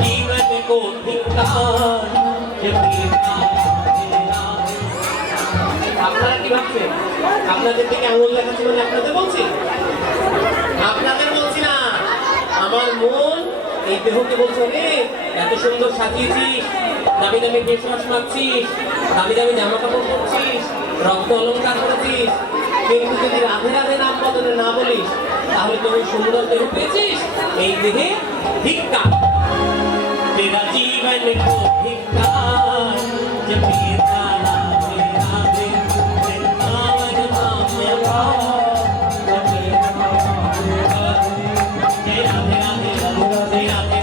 जीवन को धिक्कार আপনারা কি ভাবছেন? আপনাদের থেকে আঙুল দেখাচ্ছি মানে আপনাদের বলছি? আপনাদের বলছি না, আমার মন এই দেহকে বলছে রে এত সুন্দর সাজিয়েছিস, দামি দামি ফেস ওয়াশ মারছিস, দামি দামি জামা কাপড় পরছিস, রক্ত অলঙ্কার করেছিস, কিন্তু যদি রাধে রাধে নাম বদলে না বলিস তাহলে তুমি সুন্দর দেহ পেয়েছিস, এই দেহে ধিক্কার। तेरा जीवन को धिक्कार जब ये तारा मेरा दे वृंदावन नाम मेरा जय राधे राधे जय राधे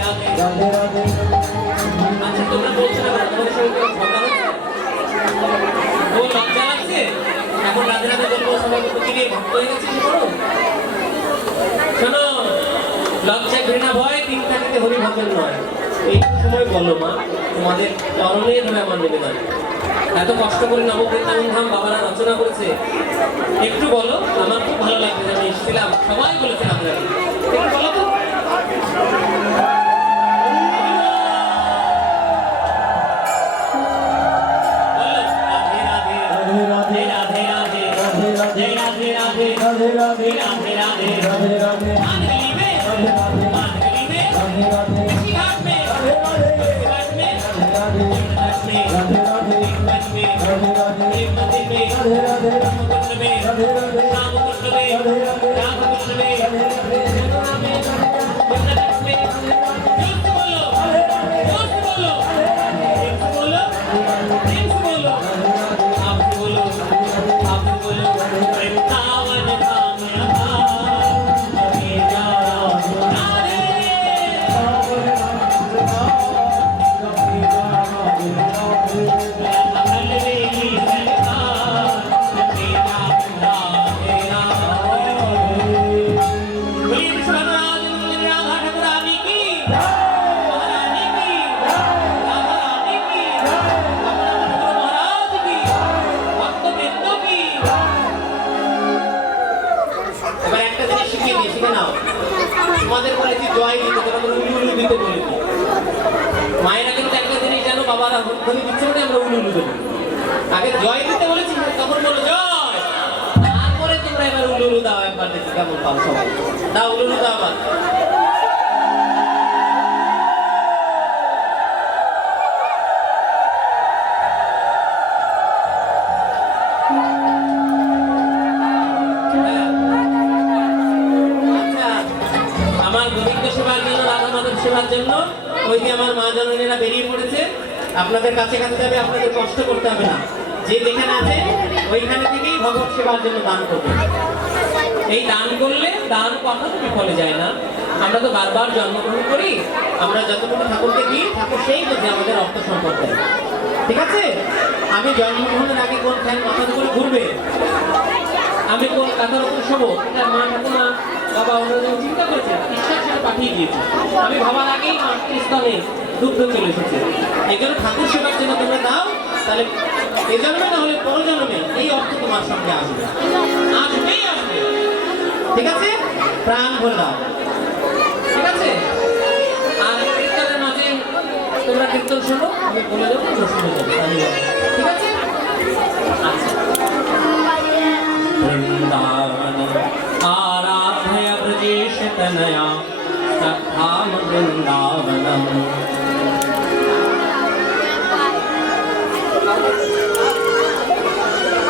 राधे। अच्छा তোমরা বলছো না তোমাদের সঙ্গে ঝগড়া হচ্ছে, ও লজ্জা লাগছে, এখন রাধে রাধে বলবো সবাই প্রতি নিয়ে ভক্ত হয়ে গেছে কি করো? শোনো, লজ্জা ঘৃণা ভয় তিনটাকে হরি ভজন নয়। এই সময় বলো মা, তোমাদের চরণে ধরে আমার নিবেদন, এত কষ্ট করে নববৃন্দাবন ধাম বাবারা রচনা করেছে, একটু বলো, আমার খুব ভালো লাগবে যে আমি এসেছিলাম, সবাই বলেছে আপনারা, একটু বলো তো। তোমাদের বলেছি জয় দিতে, তোমাদের উলুলু দিতে বলেছি। মায়েরা কিন্তু একটা জিনিস জানো, বাবারা ধ্বনি দিচ্ছে মানে আমরা উলুলু দেবো। আগে জয় দিতে বলেছি, তখন বলো জয়, তারপরে তোমরা এবার উলুলু দাও, একবার দেখি কেমন পাও সবাই। দাও উলুলু দাও আবার। সেবার জন্য ওই যে আমার মা জননীরা বেরিয়ে পড়েছে, আপনাদের কাছে কাছে যাবে, আপনাদের কষ্ট করতে হবে না, যে যেখানে আছে ওইখানে থেকেই ভগবত সেবার জন্য দান করবে। এই দান করলে দান কথা তো বিফলে যায় না, আমরা তো বারবার জন্মগ্রহণ করি, আমরা যতটুকু ঠাকুরকে দিই ঠাকুর সেই বোঝে আমাদের অর্থ সম্পদ দেয়, ঠিক আছে? আমি জন্মগ্রহণের আগে কোন ফ্যান মাথার উপরে ঘুরবে, আমি কোন কাঁথার উপর শোবো, এটা মা ঠাকুমা বাবা ওনারা যখন চিন্তা করেছে ঈশ্বর সেটা পাঠিয়ে দিয়েছে। আমি ভাবার আগেই মাতৃস্থলে দুগ্ধ চলে এসেছে। এই জন্য ঠাকুর সেবার জন্য তোমরা দাও, তাহলে এ জন্মে না হলে পরজন্মে এই অর্থ তোমার সঙ্গে আসবে, আসবেই আসবে, ঠিক আছে? প্রাণ ভরে দাও, ঠিক আছে? আর কীর্তনের মাঝে তোমরা কীর্তন শোনো, আমি বলে দেবো শুনে যাবো, ঠিক আছে? আচ্ছা, বৃন্দাবন आराध्य ब्रजेश तनया सत्धाम वृंदावनम।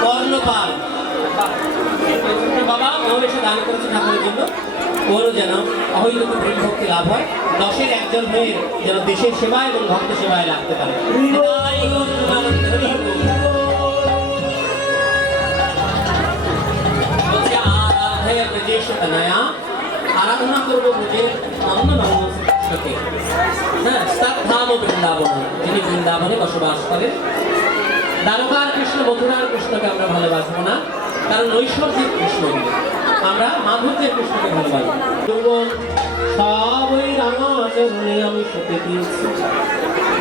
কর্ণপাল বাবা মহেশে দান করেছে ঠাকুরের জন্য, ওরও যেন অহৈতুক প্রেম ভক্তি লাভ হয়, 10-এর একজন হয়ে যেন দেশের সেবা এবং ভক্ত সেবায় লাগতে পারে। আরাধনা করবো বুঝে অন্য কৃষ্ণকে, হ্যাঁ, ধাম ও বৃন্দাবন, যিনি বৃন্দাবনে বসবাস করেন। দ্বারকার কৃষ্ণ মথুরার কৃষ্ণকে আমরা ভালোবাসবো না, কারণ নৈসর্গিক কৃষ্ণ, আমরা মাধুর্যের কৃষ্ণকে ভালোবাসবো। সব ওই রামাচরণে আমি সতে দিয়েছি,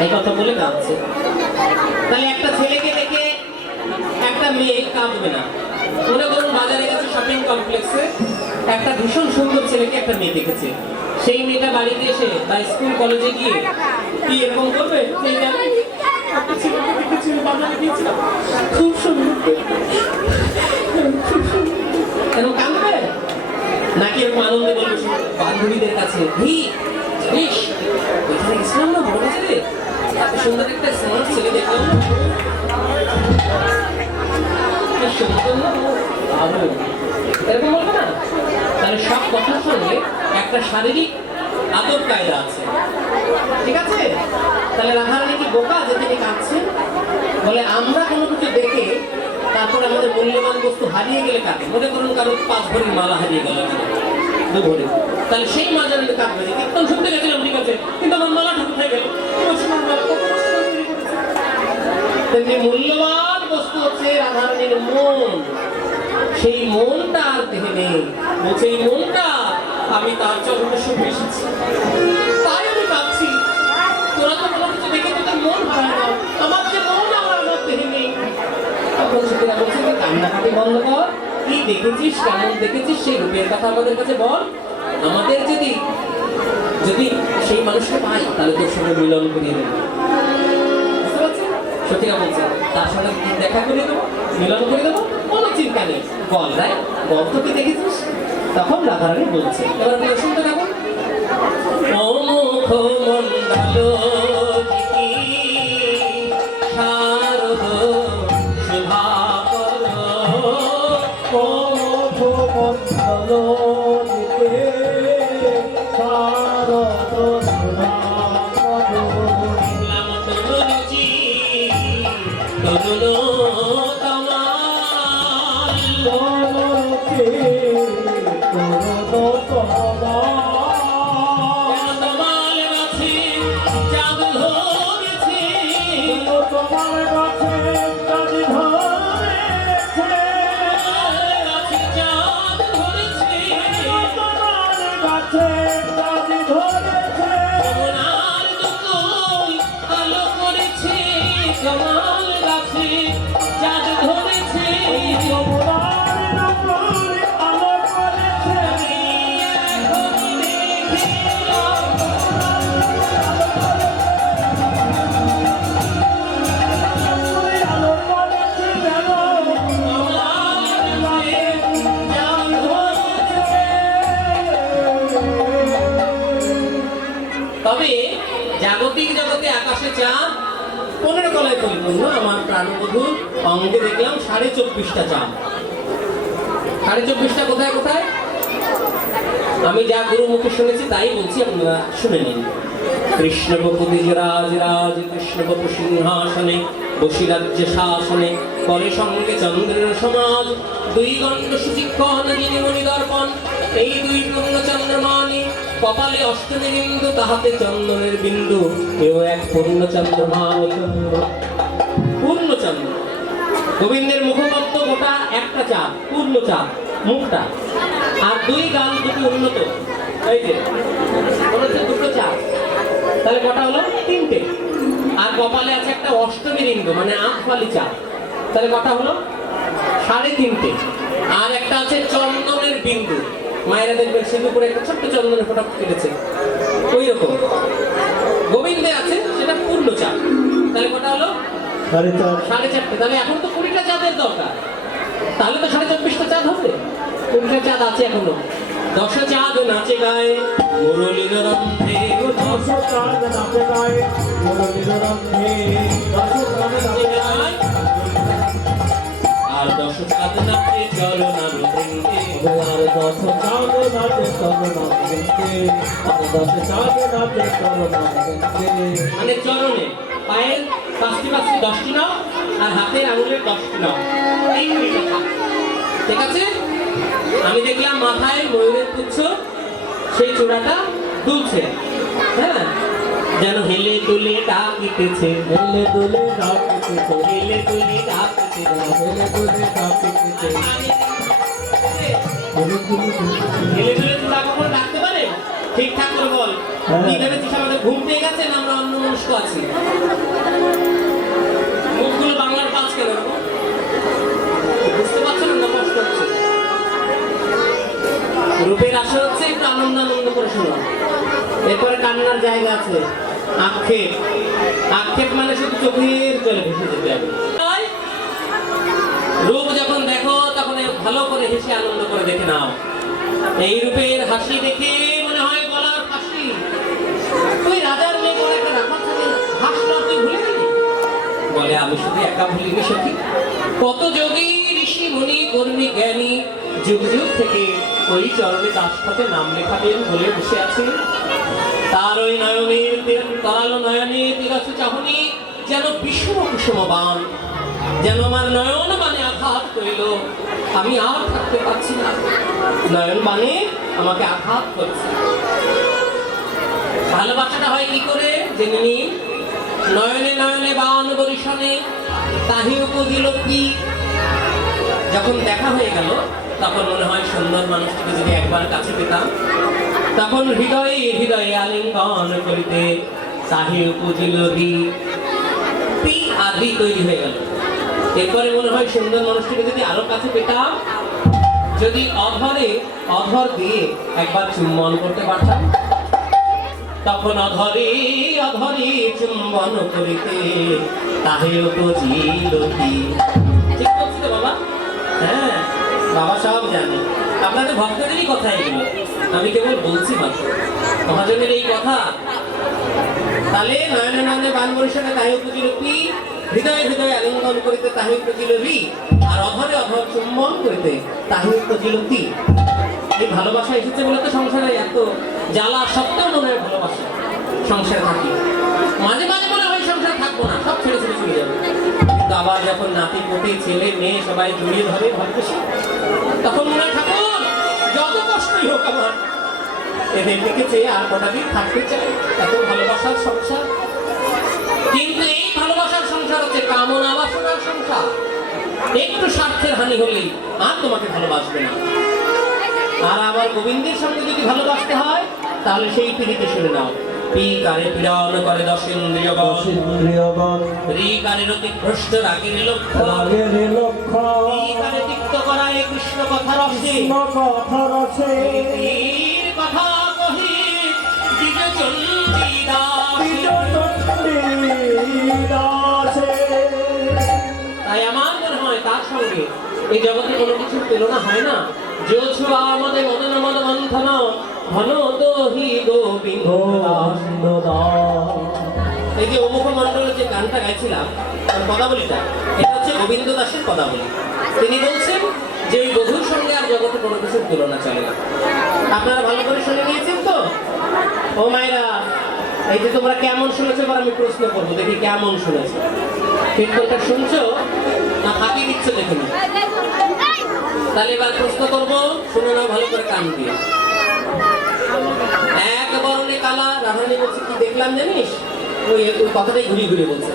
এই কথা বলে গাচ্ছে। তাহলে একটা ছেলেকে দেখে একটা মেয়ে কাঁদবে না। মনে করুন বাজারে গেছে শপিং কমপ্লেক্সে, একটা ভীষণ সুন্দর ছেলেকে একটা মেয়ে দেখেছে, সেই মেয়েটা বাড়িতে এসে বা স্কুল কলেজে গিয়ে কি এরকম করবে? সেই যে আমি একটা ছেলেকে দেখেছি, বাজারে গিয়েছিলাম, খুব সুন্দর দেখতে। কেন কাঁদবে? নাকি এরকম আনন্দে বলবে বান্ধবীদের কাছে, বেশ ওইখানে গেছিলাম না বড় বাজারে, এত সুন্দর একটা স্মার্ট ছেলে দেখলাম না, সুন্দর না, ভালো, এরকম বলবো না? তাহলে সব কথার সঙ্গে একটা শারীরিক আদর কায়দা আছে, ঠিক আছে? তাহলে রাধারানী কি বোকা যে তিনি কাঁদছেন? বলে আমরা কোনো কিছু দেখে তারপর আমাদের মূল্যবান বস্তু হারিয়ে গেলে কাঁদে। মনে করুন কারো 5 ভরির মালা হারিয়ে গেল, 2 ভরি, তাহলে সেই মা জানলে কাঁদবে যে কীর্তন শুনতে গেছিলাম ঠিক আছে, কিন্তু আমার মালাটা কোথায় গেল? তেমনি মূল্যবান বস্তু হচ্ছে রাধারানীর মন। সেই মনটা আর দেহে নেই, বলছে এই মনটা আমি তার চরণে শুনে এসেছি, তাই আমি কাঁদছি। তোরা তো কোনো কিছু দেখে তোদের মন হারায় না, আমার যে মন আমার দেহে নেই। তখন সেটা বলছে যে কান্নাকাটি বন্ধ কর, কি দেখেছিস, কেমন দেখেছিস সেই রূপের কথা আমাদের কাছে বল। আমাদের যদি সেই মানুষকে পাই তাহলে তোর সঙ্গে মিলন করিয়ে দেবো। বুঝতে পারছেন? সত্যিকা বলছে, তার সঙ্গে দেখা করে দেবো, মিলন করে দেবো, কোনো চিন্তা নেই। বল রায়, বল তো কি দেখেছিস? তখন রাধারানী বলছে, এবার আপনি শুনতে থাকুন। অমুখ মন্ডল শারদ শুভাকর, অমুখ মন্ডল শারদ শুভাকর, তরুণী তবে জাগতিক জগতে আকাশে চাঁদ 15 তলায় পরিপূর্ণ। আমার প্রাণবধূর অঙ্গে দেখলাম 24.5টা চাঁদ। 24.5টা কোথায় কোথায়? আমি যা গুরু মুখে শুনেছি তাই বলছি, আপনারা শুনে নিন। কৃষ্ণবপু রাজ রাজ কৃষ্ণবপু সিংহাসনে বসিরাজ্য শাসনে করে সঙ্গে চন্দ্রের সমাজ, 2 গণ্ড সুচিক্ষণ যিনি মণি দর্পণ, এই 2 পূর্ণ চন্দ্রমানি কপালে অষ্টমী বিন্দু, তাহাতে চন্দনের বিন্দু, এও এক পূর্ণ চন্দ্রমা, পূর্ণ চন্দ্র। গোবিন্দের মুখপত্র গোটা একটা চাঁদ, পূর্ণ চাঁদ মুখটা, আর 2 গাল দুটো উন্নত, এই যে হচ্ছে 2টো চাঁদ, তাহলে কটা হলো? 3টে। আর কপালে আছে একটা অষ্টমী বিন্দু মানে 8 ফালি চাঁদ, তাহলে কটা হলো? 3.5টে। আর একটা আছে চন্দনের বিন্দু, মায়েরা দেখবেন সিঁদুর করে একটা ছোট্ট চন্দনের ফোঁটা কেটেছে, ওই রকম গোবিন্দে আছে, সেটা পূর্ণ চাঁদ, তাহলে কটা হলো? 4.5টে। তাহলে এখন তো 20টা চাঁদের দরকার, তাহলে তো 24.5টা চাঁদ হবে। 20টা চাঁদ আছে এখনো। 10 চাঁদ নাচে গায়ে মুরলীর রন্ধে, 10 চাঁদ নাচে গায়ে মুরলীর রন্ধে, 10 চাঁদ নাচে গায়ে, আর 10 চাঁদ নাচে চরণার বৃন্দে, আর 10 চাঁদ নাচে চরণার বৃন্দে, আর 10 চাঁদ নাচে চরণার বৃন্দে, মানে চরণে পায়ের 5টি 10টি নাও, আর হাতের আঙুলের 10টি নাও, এই 20টা চাঁদ। ঠিক আছে? আমি দেখলাম মাথায় ময়ূরের পুচ্ছ, সেই চূড়াটা দুলছে, হ্যাঁ, যেন হেলে দুলে ডাকিতেছে, হেলে দুলে ডাকিতেছে, হেলে দুলে ডাকিতেছে, হেলে দুলে ডাকিতেছে, হেলে দুলে চূড়া কখন ডাকতে পারে? ঠিকঠাক করে বল। কি ভেবেছিস আমাদের ঘুম পেয়ে গেছে না আমরা অন্য মনস্ক আছি? মুখগুলো বাংলার পাঁচ কেন বুঝতে পারছো না? কষ্ট হচ্ছে। রূপের আসর হচ্ছে একটু আনন্দ আনন্দ করে শোনো। এরপরে কান্নার জায়গা আছে, আক্ষেপ। আক্ষেপ মানে শুধু চোখের জলে ভেসে যেতে হবে। রূপ যখন দেখো তখন ভালো করে হেসে আনন্দ করে দেখে নাও। এই রূপের হাসি দেখে মনে হয় গলার ফাঁসি। তুই রাজার মেয়ে বলে একটা রাখার থাকে, হাসলো তুই ভুলে গেলি? বলে আমি শুধু একা ভুলিনি সখী, কত যোগী ঋষি মুনি কর্মী জ্ঞানী যুগ যুগ থেকে ওই চরণে তার সাথে নাম লেখাবেন বলে বসে আছে। তার ওই নয়নের তরালো নয়নে তিরাছে চাহনি যেন বিষম কুসুম বান, যেন আমার নয়ন বানে আঘাত করিল। আমি আর থাকতে পারছি না, নয়ন বানে আমাকে আঘাত করছে। ভালোবাসাটা হয় কি করে জেনে নিন। নয়নে নয়নে বান বরিশনে তাহি উপদিল কি। যখন দেখা হয়ে গেল তখন মনে হয় সুন্দর মানুষটিকে যদি একবার কাছে পেতাম, তখন হৃদয়ে হৃদয়ে আলিঙ্গন করিতে তাহি উপদিল রি। পি আর রি তৈরি হয়ে গেল। এরপরে মনে হয় সুন্দর মানুষটিকে যদি আরো কাছে পেতাম, যদি অধরে অধর দিয়ে একবার চুম্বন করতে পারতাম, তখন অধরে অধরে চুম্বন করিতে তাহে উপজিল কি। ঠিক বলছি তো বাবা? হ্যাঁ, বাবা সব জানে। আপনাদের ভক্তদেরই কথা এগুলো, আমি কেবল বলছি মাত্র। মহাজনের এই কথা। তাহলে নয়নে নয়নে বান বরিশনে তাহে উপজিল কি, হৃদয়ে হৃদয়ে আলিঙ্গন করিতে তাহে উপজিল রি, আর অধরে অধর চুম্বন করিতে তাহে উপজিল কি। এই ভালোবাসা এসেছে বলে তো সংসারে এত জ্বালা সত্ত্বেও মনে হয় ভালোবাসা সংসারে থাকি। মাঝে মাঝে মনে হয় সংসার থাকবো না, সব ছেড়ে ছেড়ে চলে যাবে। কিন্তু আবার যখন নাতি পোতি ছেলে মেয়ে সবাই জড়িয়ে ধরে ভালোবেসে, তখন মনে হয় ঠাকুর যত কষ্টই হোক আমার এদের দিকে চেয়ে আর কটা দিন থাকতে চাই। এত ভালোবাসার সংসার। কিন্তু এই ভালোবাসার সংসার হচ্ছে কামনা বাসনার সংসার। একটু স্বার্থের হানি হলেই আর তোমাকে ভালোবাসবে না। আর আমার গোবিন্দের সঙ্গে যদি ভালোবাসতে হয় তাহলে সেই পিড়িতে শুনে নাও। পি কারে পীড়ন করে দশেন্দ্রিয়গণ, রি কারে রতিভ্রষ্ট রাগের লক্ষ্য, রি কারে তিক্ত করায় কৃষ্ণ কথা রসে, কথা কহি দিবে চণ্ডীদাসে। তাই আমার মনে হয় তার সঙ্গে এই জগতে কোনো কিছুর তুলনা হয় না। যোছুয়া মদে মদন মদ মন্থন ঘন দহি গোবিন্দ। এই যে অমুখ মন্ডলের যে গানটা গাইছিলাম, পদাবলীটা, এটা হচ্ছে গোবিন্দ দাসের পদাবলী। তিনি বলছেন যে ওই বধূর সঙ্গে আর জগতে কোনো কিছুর তুলনা চলে না। আপনারা ভালো করে শুনে নিয়েছেন তো? ও মায়েরা, এই যে তোমরা কেমন শুনেছো, এবার আমি প্রশ্ন করবো, দেখি কেমন শুনেছো। কীর্তনটা শুনছো না ফাঁকি দিচ্ছ দেখুন। তাহলে এবার প্রশ্ন করবো, শুনে নাও ভালো করে কান দিয়ে। এক বরণে কালা, রাধারানী বলছে কি দেখলাম জানিস? ওই কথাটাই ঘুরিয়ে ঘুরিয়ে বলছে।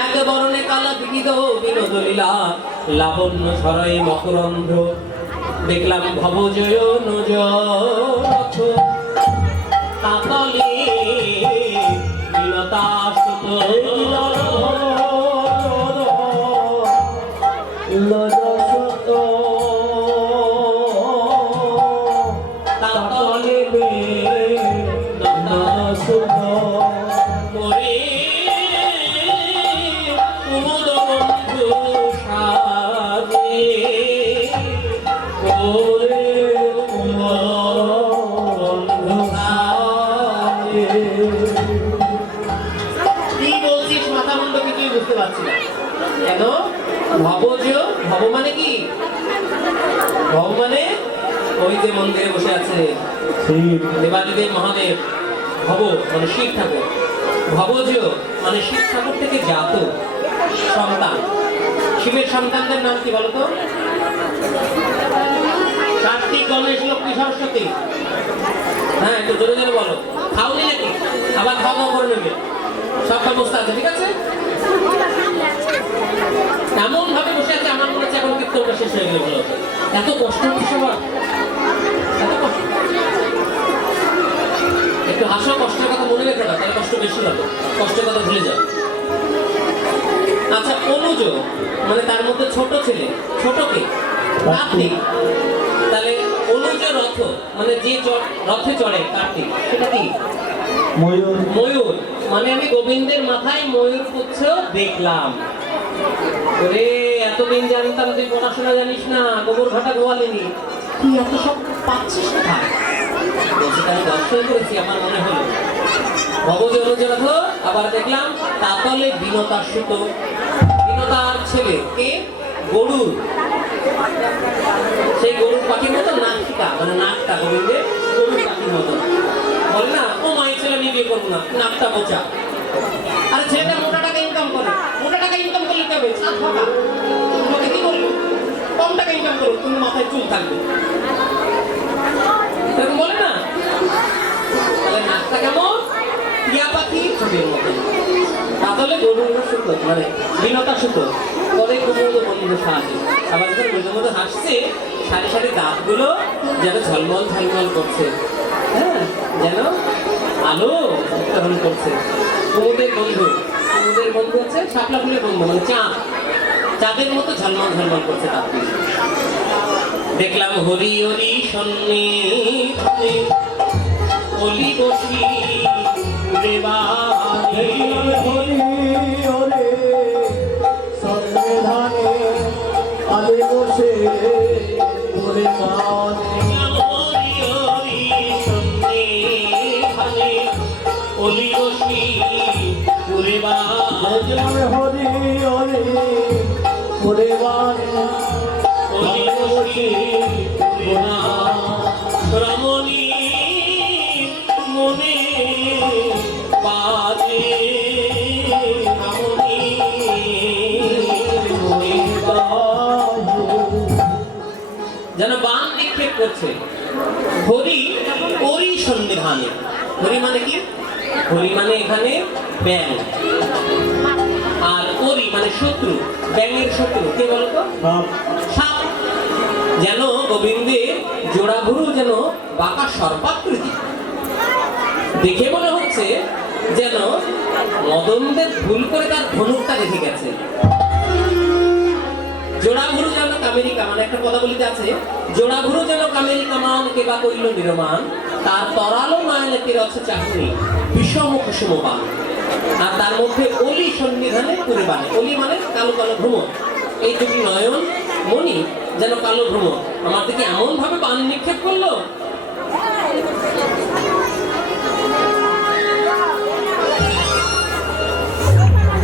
এক বরণে কালা বিবিধ বিনোদ লীলা, লাবণ্য সরয়ে মকরন্ধ্র, দেখলাম ভবজয় নজ রথ, তাতলে বিলতাসুত ভব মানে কি? ভব মানে ওই যে মন্দিরে বসে আছে দেবাদিদেব মহাদেব। ভব মানে শিব ঠাকুর। ভবজ মানে শিব ঠাকুর থেকে জাত সন্তান। শিবের সন্তানদের নাম কি বলতো? কার্তিক, গণেশ, লক্ষ্মী, সরস্বতী। হ্যাঁ, একটু জোরে জোরে বলো। খাওনি নাকি? আবার খাওয়া দাওয়া করে নেবে, সব ব্যবস্থা আছে, ঠিক আছে? এমন ভাবে বসে আছে আমার মনে হচ্ছে এখন কীর্তনটা শেষ হয়ে গেল। ভালো, এত কষ্ট হচ্ছে সবার, এত কষ্ট। একটু হাসো, কষ্টের কথা মনে রেখে দাও, তাহলে কষ্ট বেশি হবে, কষ্টের কথা ভুলে যাও। আচ্ছা, অনুজ মানে তার মধ্যে ছোট ছেলে, ছোটকে কার্তিক। তাহলে অনুজ রথ, মানে যে রথে চড়ে কার্তিক, সেটা কি? ময়ূর। ময়ূর। মানে আমি গোবিন্দের মাথায় ময়ূর পুচ্ছ দেখলাম। ওরে এতদিন জানতাম তুই পড়াশোনা জানিস না, গোবর ঘাটা গোয়ালিনি, তুই এত সব পাচ্ছিস কোথায়? বলছি আমি দর্শন করেছি, আমার মনে হলো ভবজরথ। আবার দেখলাম তাতলে বিনতার সুত, বিনতার ছেলে কে? গরুর। সেই গরুর পাখির মতো নাকটা, মানে নাকটা গোবিন্দের গরুর পাখির মতো। বলে না ও মায়ের ছেলে আমি বিয়ে করবো না, নাকটা বোঝা। আরে ছেলেটা মোটা টাকা ইনকাম করে, মোটা টাকা ইনকাম করলে কি হবে? ছাদ ফাঁকা। তোমাকে কি বলবো? কম টাকা ইনকাম করো, তুমি মাথায় চুল থাকবে, এরকম বলে না? তাহলে নাকটা কেমন? টিয়া পাখি ছবির মতো। তাহলে গরুর সুতো, মানে বিনতা সুতো পরে কুমুদ বন্ধু সাহায্য। আবার যখন মধ্যে মধ্যে হাসছে, সারি সারি দাঁতগুলো যেন ঝলমল ঝলমল করছে, হ্যাঁ, যেন আলো উত্তরণ করছে। কুমুদের বন্ধু, কুমুদের বন্ধু হচ্ছে শাপলা ফুলের বন্ধু, মানে চাঁদ, চাঁদের মতো ঝলমল ঝলমল করছে দাঁতগুলো। দেখলাম হরি হরি সন্নি অলি বসি রে বাড়ি, হরি হরে সন্ধানে আলে বসে ওরে মাঝে। হরি হরি সন্নি অলি বসি রে বাড়ি, হরি হরে ওরে বাড়ি অলি বসি রে বাড়ি, রমণী মনে বাজে, রমণী মনে যেন বান নিক্ষেপ করছে। হরি হরি সন্নিধানে, হরি মানে কি? হরি মানে এখানে ব্যাং, আর হরি মানে শত্রু, ব্যাঙের শত্রু কে বলতো? সাপ। যেন গোবিন্দের জোড়াভুরু যেন বাঁকা সর্পাকৃতি, দেখে মনে হচ্ছে যেন মদনদের ভুল করে তার ধনুকটা রেখে গেছে। জোড়াভুরু যেন কামেরী কামান, একটা পদাবলিতে আছে, জোড়াভুরু যেন কামেরী কামান কে বা কইল নিরমান, তার তরালো নয়নে রচ্ছে চাকরি বিষম কুসুমপান। আর তার মধ্যে অলি সন্নিধানে পুরে বানে, অলি মানে কালো কালো ভ্রমর, এই দুটি নয়ন মণি যেন কালো ভ্রমর আমার দিকে এমন ভাবে বান নিক্ষেপ করলো।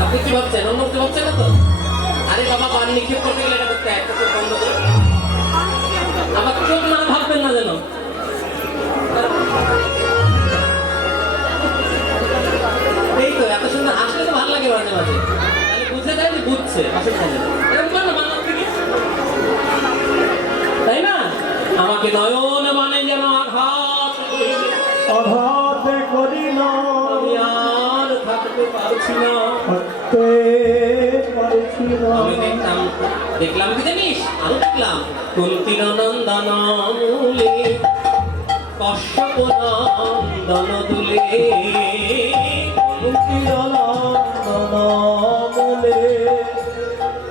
আপনি কি ভাবছেন? অন্য কিছু ভাবছেন না তো? আরে বাবা, বান নিক্ষেপ করতে গেলে এটা করতে একটা চোখ বন্ধ করে, আবার চোখ না ভাববেন না যেন। এই তো এত সুন্দর হাসলে তো ভালো লাগে মাঝে মাঝে, তাহলে বুঝে যায় যে বুঝছে, অসুবিধা নেই। এরকম করে না বাংলা থেকে, তাই না? আমাকে নয়ন মানে যেন আঘাত আঘাতে করিল, আমি আর থাকতে পারছি না, থাকতে পারছি না। আমি দেখলাম কি জানিস? আরো দেখলাম কুন্তির নন্দন মূলে কশ্যপ নন্দন দুলে, কুন্তির নন্দন মূলে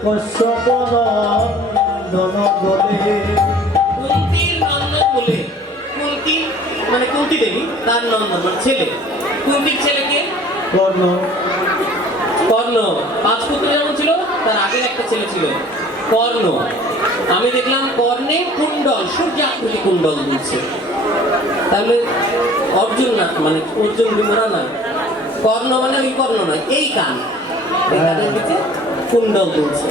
কশ্যপ নন্দন দোলে। কুন্তির নন্দন বলে, কুন্তি মানে কুন্তি দেবী, তার নন্দন মানে ছেলে, কুন্তির ছেলেকে কর্ণ। কর্ণ। 5 পুত্র যেমন ছিল, তার আগের একটা ছেলে ছিল কর্ণ। আমি দেখলাম কর্ণে কুণ্ডল, সূর্যাকৃতি কুণ্ডল দিচ্ছে। তাহলে অর্জুন না, মানে অর্জুন বিমরা নয়, কর্ণ মানে ওই কর্ণ নয়, এই কান, এই কানের দিকে কুণ্ডল দিচ্ছে।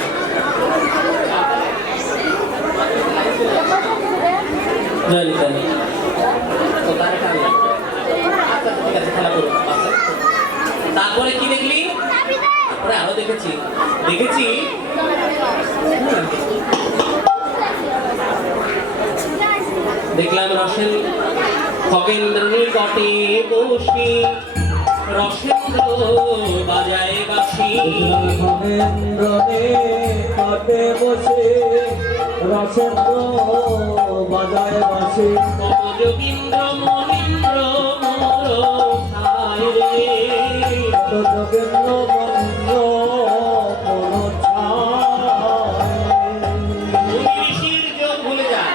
তারপরে কি দেখলি? তারপরে আরো দেখেছি দেখলাম রসেন খগেন্দ্রী কটে বসি, রসেন্দ্র বাজায় বাসি, খগেন্দ্রনে কাটে বসে রসেন্দ্র বাজায় বাসি। কত যোগীন্দ্র মনীন্দ্র মোর ছায় রে, কত যোগেন্দ্র মন্দ্র মোর ছায়। ঋষির যোগ ভুলে যায়,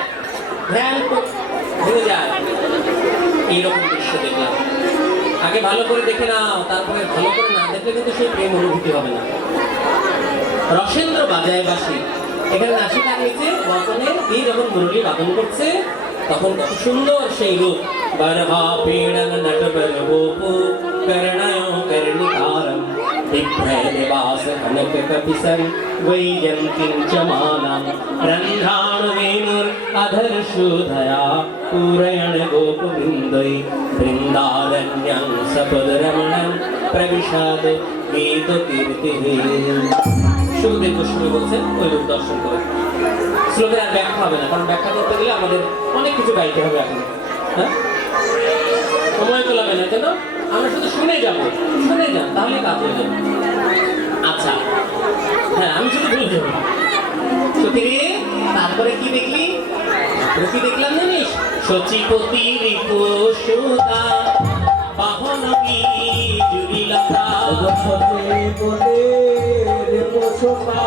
আগে ভালো করে দেখে নাও, তারপরে ভালো করে না দেখলে কিন্তু সেই প্রেম অনুভূতি হবে না। রসেন্দ্র বাজায় বাঁশি, এখানে নাসিকার নিচে বচনের দিয়ে যখন মুরলী বাদন করছে তখন কত সুন্দর সেই রূপ। বরহা পীড়ন নটবর গোপু করণয় কর্ণিকারম বিভ্রয় নিবাস কনক কপিসর वैजयन्तीं च मालां रन्ध्राणुवेणुर् अधर्षुधया पूरयण गोपवृन्दै बृन्दारण्यं सपदरमणं प्रविशद गीतकीर्तिः। সুখদেব গোস্বামী বলছেন ওই রূপ দর্শন করে। শ্লোকের আর ব্যাখ্যা হবে না, কারণ ব্যাখ্যা করতে গেলে আমাদের অনেক কিছু গাইতে হবে এখন, হ্যাঁ সময় তো লাগবে না, কেন আমরা শুধু শুনে যাব, শুনে যান তাহলে কাজ হয়ে যাবে। আচ্ছা হ্যাঁ আমি শুধু ভুল যাবো সত্যি রে। তারপরে কি দেখলি, কি দেখলাম জানিস? সচিপতি রিপুসুতা বাহন বিজুরিলতা সচিপতি রিপুসুতা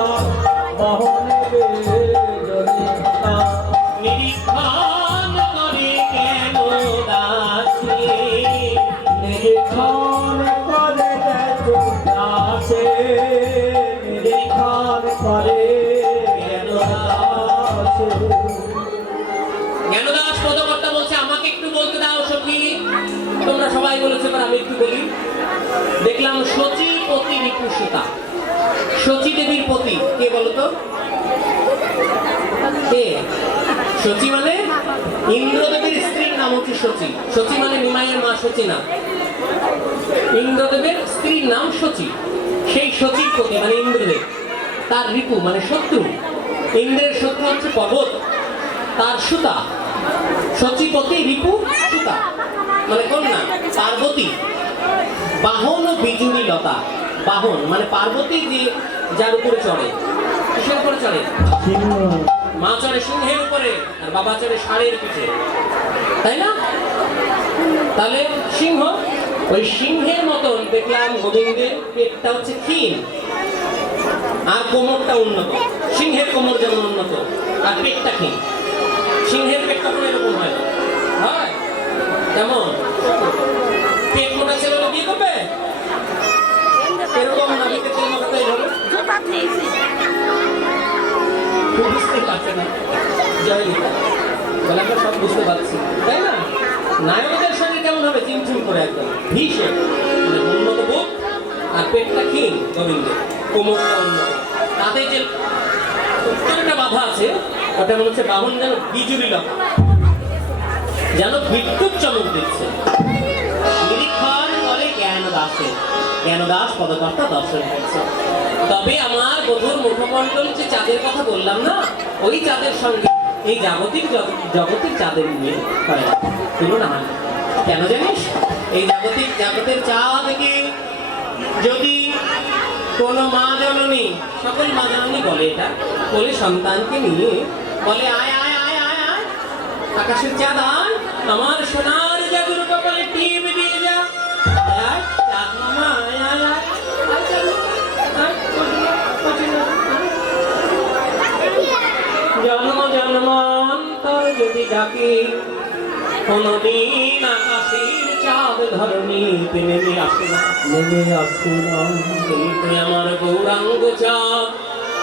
বাহন বিজুরিলতা নিরীক্ষণ করে কেন দাসী, নিরীক্ষণ করে কেন দাসী, নিরীক্ষণ করে কেন দাসী। জ্ঞানদাস পদকর্তা বলছে আমাকে একটু বলতে দাও সখী। তোমরা সবাই বলেছে এবার আমি একটু বলি। দেখলাম সচিপতি রিপুসুতা, সচী দেবীর পতি কে বলতো? কে? সচী মানে ইন্দ্রদেবের স্ত্রীর নাম হচ্ছে সচী। সচী মানে নিমাইয়ের মা সচী না, ইন্দ্রদেবের স্ত্রীর নাম সচী। সেই সচীর পতি মানে ইন্দ্রদেব, তার রিপু মানে শত্রু। ইন্দ্রের শত্রু হচ্ছে পর্বত, তার সুতা। সচিপতি রিপু সুতা মানে কন্যা পার্বতী। বাহন বিজুরি লতা, বাহন মানে পার্বতী যে যার উপরে চড়ে, কিসের উপরে চড়ে? মা চড়ে সিংহের উপরে আর বাবা চড়ে ষাঁড়ের পিঠে, তাই না? তাহলে সিংহ, ওই সিংহের মতন দেখলাম গোবিন্দের পেটটা হচ্ছে ক্ষীণ আর কোমরটা উন্নত। সিংহের কোমর যেমন উন্নত আর পেটটা ক্ষীণ। সিংহের পেট কখনো এরকম হয় না, হয় কেমন? পেট মোটা ছেলে বিয়ে করবে এরকম না, পেটে তেল মাখাতে হবে। বুঝতে পারছে না জয় গীতা বলে, আমরা সব বুঝতে পারছি তাই না? নায়কদের সঙ্গে কেমন হবে? চিমচিম করে একদম ভিসে, মানে উন্নত বুক আর পেটটা ক্ষীণ গোবিন্দ, কোমরটা উন্নত। তাতে যে উত্তরটা বাধা আছে ওটা মনে হচ্ছে বাহন যেন বিজুরি লতা, যেন বিদ্যুৎ চমক দিচ্ছে। নিরীক্ষণ করে জ্ঞানদাসে, জ্ঞানদাস পদকর্তা দর্শন করছে। তবে আমার বধুর মুখমণ্ডল যে চাঁদের কথা বললাম না, ওই চাঁদের সঙ্গে এই জাগতিক জগতের চাঁদের মিল হয় না, তুলনা হয় না। কেন জানিস? এই জগতের চাঁদকে যদি কোন মা জননী, সকল মা জননী বলে এটা, বলে সন্তানকে নিয়ে বলে আয় আয় আয় আয় আয় আকাশের চাঁদ আয়, আমার সোনার জাদুর কপালে টিপ দিয়ে যা, আয় চাঁদ মামা আয় আয় আয় আয় চাঁদ মামা, আয় জন্ম জন্মান্তর যদি ডাকি কোনদিন আকাশের চাঁদ ধরণীতে নেমে আসে না, নেমে আসিলাম। কিন্তু আমার গৌরাঙ্গ চাঁদ,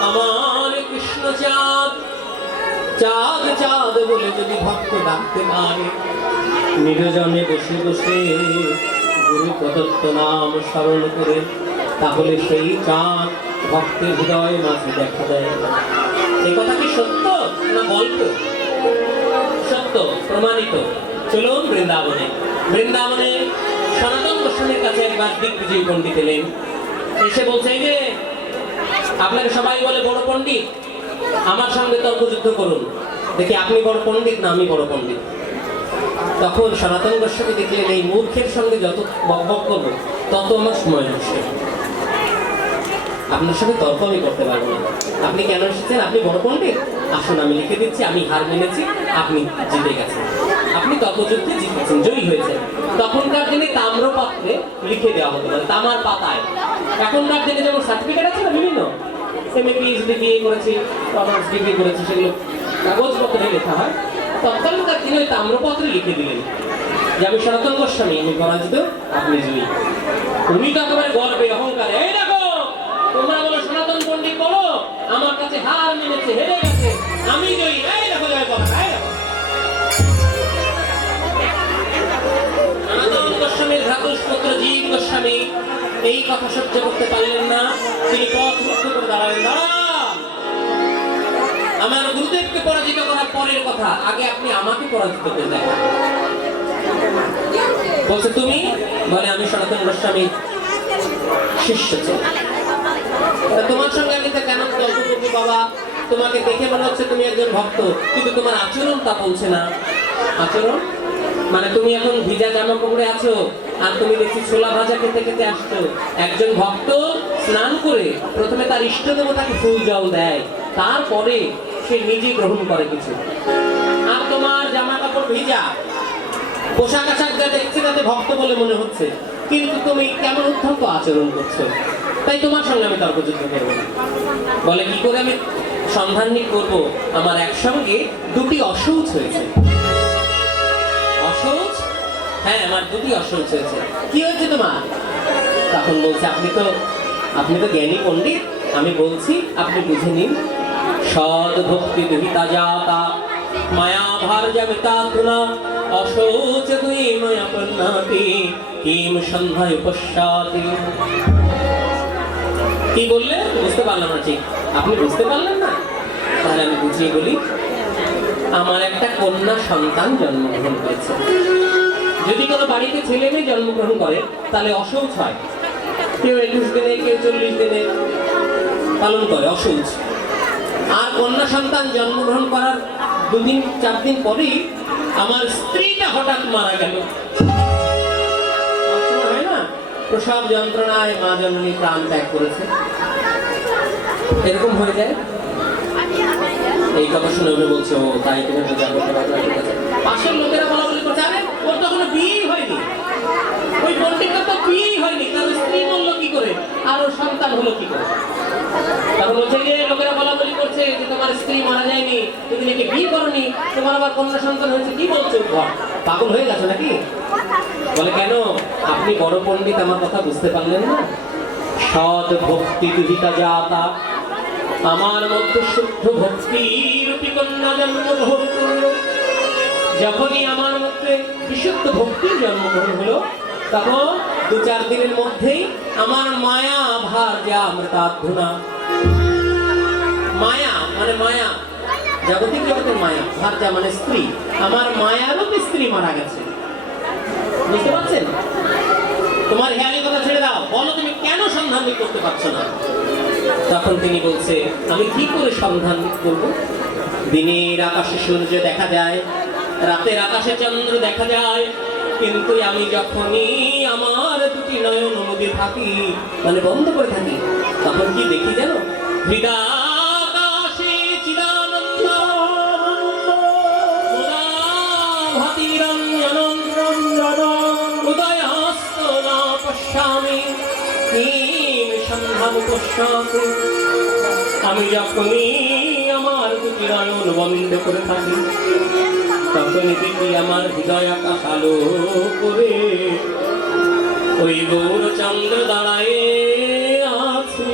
আমার কৃষ্ণ চাঁদ, চাঁদ চাঁদ বলে যদি ভক্ত ডাকতে পারে, নির্জনে বসে বসে গুরু প্রদত্ত নাম স্মরণ করে, তাহলে সেই চাঁদ ভক্তের হৃদয় মাঝে দেখা দেয়। এই কথা কি সত্য না গল্প? সত্য, প্রমাণিত। চলুন বৃন্দাবনে। বৃন্দাবনে সনাতন গোস্বামীর কাছে একবার দিগ্বিজয় পণ্ডিত এলেন, এসে বলছে এই যে আপনাকে সবাই বলে বড় পণ্ডিত, আমার সঙ্গে তর্কযুদ্ধ করুন, দেখি আপনি বড় পণ্ডিত না আমি বড় পণ্ডিত। তখন সনাতন গোস্বামী দেখলেন এই মূর্খের সঙ্গে যত বকবক করবো তত আমার সময় নষ্ট, আপনার সাথে তর্ক আমি করতে পারবো না। আপনি কেন এসেছেন? আপনি বড় পণ্ডিত, আসুন আমি লিখে দিচ্ছি, আমি হার মেনেছি, আপনি জিতে গেছেন, আপনি তর্কযুদ্ধে জিতেছেন, জয়ী হয়েছেন। তখনকার দিনে তাম্রপাত্রে লিখে দেওয়া হতো, মানে তামার পাতায়। এখনকার দিনে যেমন সার্টিফিকেট আছে না বিভিন্ন, এমএ পিএইচডি বিএ করেছি, অনার্স ডিগ্রি করেছি, সেগুলো কাগজপত্রে লেখা হয়। তৎকালীনকার দিনে ওই তাম্রপত্রে লিখে দিলেন যে আমি সনাতন গোস্বামী, আমি পরাজিত, আপনি জয়ী। উনি তো একেবারে গর্বে অহংকারে, এই দেখো তোমরা বলো সনাতন পণ্ডিত বলো আমার কাছে হার মেনেছে, হেরে গেছে, আমি জয়ী, এই দেখো জয় করা, এই দেখো। সনাতন গোস্বামীর ভ্রাতুষ্পুত্র জীব গোস্বামী এই কথা সহ্য করতে পারলেন না, তিনি পথ মুক্ত করে দাঁড়ালেন। দাঁড়ান, আমার গুরুদেবকে পরাজিত করার পরের কথা, আগে আপনি আমাকে পরাজিত করে দেখেন। বলছে তুমি, বলে আমি সনাতন গোস্বামী শিষ্য ছিল, তোমার সঙ্গে আমি তো কেন গল্প করবো বাবা, তোমাকে দেখে মনে হচ্ছে তুমি একজন ভক্ত, কিন্তু তোমার আচরণ তা বলছে না। আচরণ মানে তুমি এখন ভিজা জামা কাপড়ে আছো, আর তুমি দেখছি ছোলা ভাজা খেতে খেতে আসছো। একজন ভক্ত স্নান করে প্রথমে তার ইষ্ট দেবতাকে ফুল জল দেয়, তারপরে সে নিজে গ্রহণ করে কিছু। আর তোমার জামা কাপড় ভিজা, পোশাক আশাক যা দেখছে তাতে ভক্ত বলে মনে হচ্ছে, কিন্তু তুমি কেমন উদ্ধত আচরণ করছো, তাই তোমার সঙ্গে আমি তর্কযুদ্ধ করবো না। বলে কি করে আমি সন্ধান করবো? আমার একসঙ্গে দুটি অশৌচ হয়েছে। অশৌচ? হ্যাঁ, আমার দুটি অশৌচ হয়েছে। কি হয়েছে তোমার? তখন বলছে আপনি তো জ্ঞানী পণ্ডিত, আমি বলছি আপনি বুঝে নিন। সদ ভক্তি দুহিতা জাতা মায়া ভার জামিতা তুনা অশৌচ দুই মায়া পন্নাতি কিম সন্ধ্যায় পশ্চাতি। কি বললেন বুঝতে পারলাম না। ঠিক, আপনি বুঝতে পারলেন না? তাহলে আমি বুঝিয়ে বলি। আমার একটা কন্যা সন্তান জন্মগ্রহণ করেছে। যদি কোনো বাড়িতে ছেলে মেয়ে জন্মগ্রহণ করে তাহলে অশৌচ হয়। কেউ 21 দিনে, কেউ 40 দিনে পালন করে অশৌচ। আর কন্যা সন্তান জন্মগ্রহণ করার 2-4 দিন পরেই আমার স্ত্রীটা হঠাৎ মারা গেল। হয় না, প্রসব যন্ত্রণায় মা জননী প্রাণ ত্যাগ করেছে, এরকম হয়ে যায়। এই কথা শুনে উনি বলছে ও তাই কিনা তো যাবো। পাশের লোকেরা বলা বলি করছে আরে ওর তো কোনো বিয়েই হয়নি, ওই পণ্ডিতটা তো বিয়েই হয়নি, তার স্ত্রী বললো কি করে আর ওর সন্তান হলো কি করে? তারপর বলছে যে লোকেরা বলা বলি করছে যে তোমার স্ত্রী মারা যায়নি, তুমি নাকি বিয়ে করনি, তোমার আবার কন্যা সন্তান হয়েছে, কি বলছো? পাগল হয়ে গেছো নাকি? বলে কেন, আপনি বড় পণ্ডিত, আমার কথা বুঝতে পারলেন না? সৎ ভক্তি দুহিতা জাতা, আমার মধ্যে শুদ্ধ ভক্তি রূপী কন্যা জন্মগ্রহণ করল। যখনই আমার মধ্যে বিশুদ্ধ ভক্তির জন্মগ্রহণ হলো, তখন 2-4 দিনের মধ্যেই আমার মায়া ভার যা মৃতাধুনা। মায়া মানে মায়া, জাগতিক জগতের মায়া, ভার যা মানে স্ত্রী, আমার মায়ারূপী স্ত্রী মারা গেছে। বুঝতে পারছেন? তোমার হেয়ালি কথা ছেড়ে দাও, বলো তুমি কেন সন্ধান করতে পারছো না? তখন তিনি বলছে আমি কি করে সন্ধান করব? দিনের আকাশে সূর্য দেখা যায়, রাতের আকাশে চন্দ্র দেখা যায়, কিন্তু আমি যখনই আমার দুটি নয়ন নদী থাকি, মানে বন্ধ করে থাকি, তখন কি দেখি জানো? হৃদাকাশে চিদানন্দ মুদাভাতি রঞ্জনম উদয়াস্ত না পশ্যামি কিম সন্ধ্যাম পশ্যামি। আমি যখনই আমার দুটি নয়ন বন্ধ করে থাকি, তখনই দেখি আমার হৃদয় আকাশ আলো করে ওই গৌরচন্দ্র দাঁড়ায় আছে।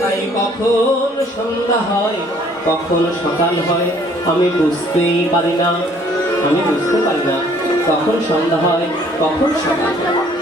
তাই কখন সন্ধ্যা হয় কখন সকাল হয় আমি বুঝতেই পারি না, কখন সন্ধ্যা হয় কখন সকাল হয়।